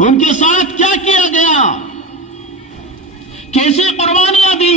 ان کے ساتھ کیا کیا گیا، کیسے قربانیاں دی،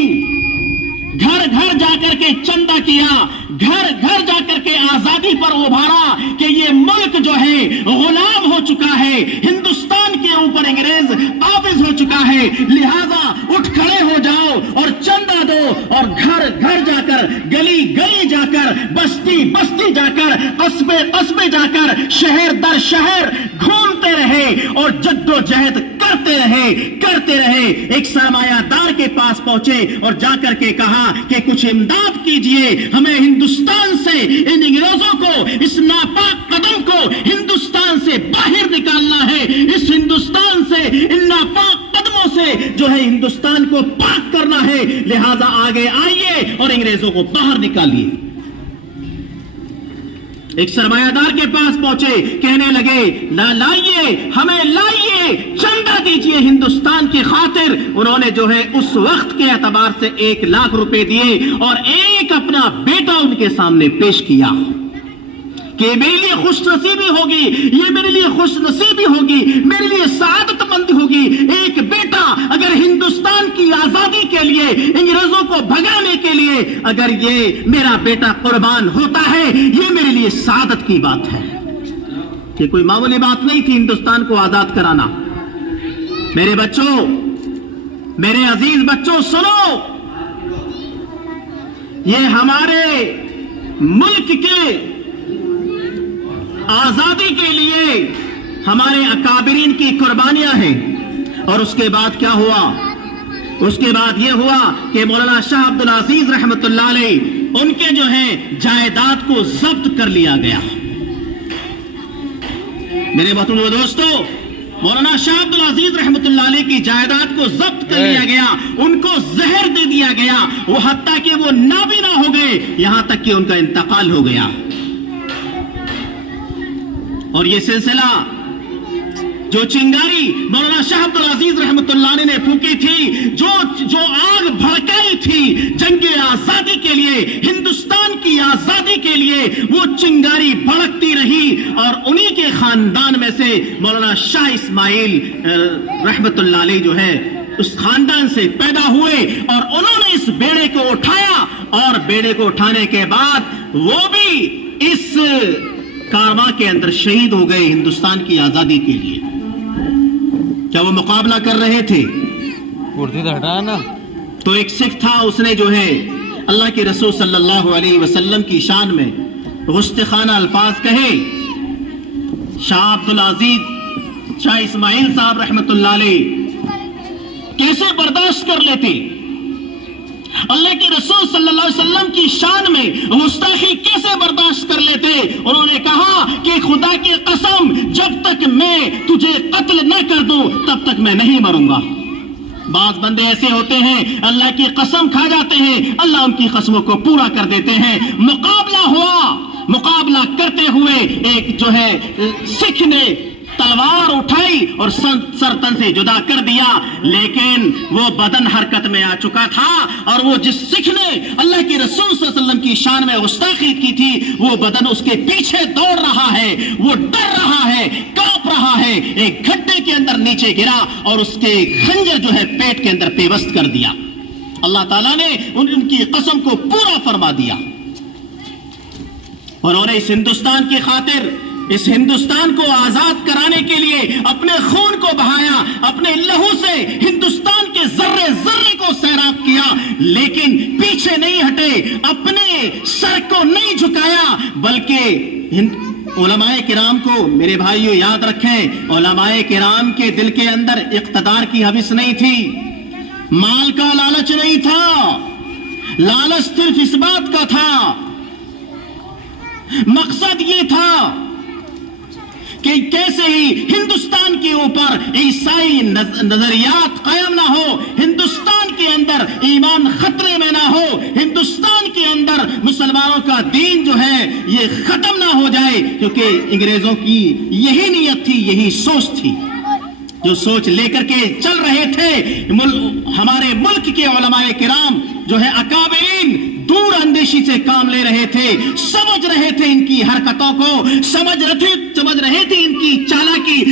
گھر گھر جا کر کے چندہ کیا، گھر گھر جا کر کے آزادی پر ابھارا کہ یہ ملک جو ہے غلام ہو چکا ہے، ہندوستان کے اوپر انگریز قابض ہو چکا ہے، لہذا اٹھ کھڑے ہو جاؤ اور چندہ دو، اور گھر گھر جا کر، گلی گلی جا کر، بستی بستی جا کر، قصبے قصبے جا کر، شہر در شہر گھومتے رہے اور جد و جہد کرتے رہے۔ ایک سرمایہ دار کے پاس پہنچے اور جا کر کے کہا کہ کچھ امداد کیجئے، ہمیں ہندوستان سے ان انگریزوں کو، اس ناپاک قدم کو ہندوستان سے باہر نکالنا ہے، اس ہندوستان سے، ان ناپاک قدموں سے جو ہے ہندوستان کو پاک کرنا ہے، لہذا آگے آئیے اور انگریزوں کو باہر نکالیے۔ ایک سرمایہ دار کے پاس پہنچے، کہنے لگے لائیے، ہمیں لائیے، چندہ دیجئے ہندوستان کی خاطر۔ انہوں نے جو ہے اس وقت کے اعتبار سے 1 لاکھ روپے دیے اور ایک اپنا بیٹا ان کے سامنے پیش کیا کہ میرے لیے خوش نصیبی ہوگی، یہ میرے لیے خوش نصیبی ہوگی، میرے لیے سعادت مند ہوگی، ایک بیٹا اگر ہندوستان کی آزادی کے لیے، انگریزوں کو بھگانے کے لیے اگر یہ میرا بیٹا قربان ہوتا ہے، یہ میرے لیے سعادت کی بات ہے۔ کہ کوئی معمولی بات نہیں تھی ہندوستان کو آزاد کرانا۔ میرے بچوں، میرے عزیز بچوں، سنو، یہ ہمارے ملک کے آزادی کے لیے ہمارے اکابرین کی قربانیاں ہیں۔ اور اس کے بعد کیا ہوا؟ اس کے بعد یہ ہوا کہ مولانا شاہ عبد العزیز رحمت اللہ علیہ، ان کے جو ہے جائیداد کو ضبط کر لیا گیا۔ میرے محترم دوستو، مولانا شاہ عبد العزیز رحمت اللہ علیہ کی جائیداد کو ضبط کر لیا گیا، ان کو زہر دے دیا گیا، وہ حتیٰ کہ وہ نابینا ہو گئے، یہاں تک کہ ان کا انتقال ہو گیا۔ اور یہ سلسلہ جو چنگاری مولانا شاہ عبد العزیز رحمت اللہ علیہ نے پھونکی تھی، جو آگ بھڑکائی تھی جنگ آزادی کے لیے، ہندوستان کی آزادی کے لیے، وہ چنگاری بھڑکتی رہی، اور انہی کے خاندان میں سے مولانا شاہ اسماعیل رحمت اللہ علیہ جو ہے اس خاندان سے پیدا ہوئے، اور انہوں نے اس بیڑے کو اٹھایا، اور بیڑے کو اٹھانے کے بعد وہ بھی اس کارواں کے اندر شہید ہو گئے ہندوستان کی آزادی کے لیے۔ کیا وہ مقابلہ کر رہے تھے؟ تو ایک سکھ تھا، اس نے جو ہے اللہ کے رسول صلی اللہ علیہ وسلم کی شان میں گستاخانہ الفاظ کہے۔ شاہ عبد العزیز، شاہ اسماعیل صاحب رحمت اللہ علیہ کیسے برداشت کر لیتے؟ اللہ کے رسول صلی اللہ علیہ وسلم کی شان میں گستاخی کیسے برداشت کر لیتے؟ انہوں نے کہا کہ خدا کی قسم، جب تک میں تجھے قتل نہ کر دوں تب تک میں نہیں مروں گا۔ بعض بندے ایسے ہوتے ہیں اللہ کی قسم کھا جاتے ہیں، اللہ ان کی قسموں کو پورا کر دیتے ہیں۔ مقابلہ ہوا، مقابلہ کرتے ہوئے ایک جو ہے سکھ نے تلوار اٹھائی اور سر تن سے جدا کر دیا، لیکن وہ بدن حرکت میں آ چکا تھا، اور وہ جس سکھ نے اللہ کے رسول صلی اللہ علیہ وسلم کی شان میں گستاخی کی تھی، وہ بدن اس کے پیچھے دوڑ رہا ہے، وہ ڈر رہا ہے، کانپ رہا ہے، ایک گھٹے کے اندر نیچے گرا اور اس کے خنجر جو ہے پیٹ کے اندر پیوست کر دیا۔ اللہ تعالیٰ نے ان کی قسم کو پورا فرما دیا، اور انہوں نے اس ہندوستان کی خاطر، اس ہندوستان کو آزاد کرانے کے لیے اپنے خون کو بہایا، اپنے لہو سے ہندوستان کے ذرے ذرے کو سیراب کیا، لیکن پیچھے نہیں ہٹے، اپنے سر کو نہیں جھکایا، بلکہ علماء کرام کو، میرے بھائیو یاد رکھیں، علماء کرام کے دل کے اندر اقتدار کی حوث نہیں تھی، مال کا لالچ نہیں تھا، لالچ صرف اس بات کا تھا، مقصد یہ تھا کہ کیسے ہی ہندوستان کے اوپر عیسائی نظریات قائم نہ ہو، ہندوستان کے اندر ایمان خطرے میں نہ ہو، ہندوستان کے اندر مسلمانوں کا دین جو ہے یہ ختم نہ ہو جائے، کیونکہ انگریزوں کی یہی نیت تھی، یہی سوچ تھی، جو سوچ لے کر کے چل رہے تھے۔ ہمارے ملک کے علماء کرام جو ہے اکابرین دور اندیشی سے کام لے رہے تھے، سمجھ رہے تھے ان کی حرکتوں کو، سمجھ رہے تھے ان کی چالاکی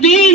3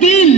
3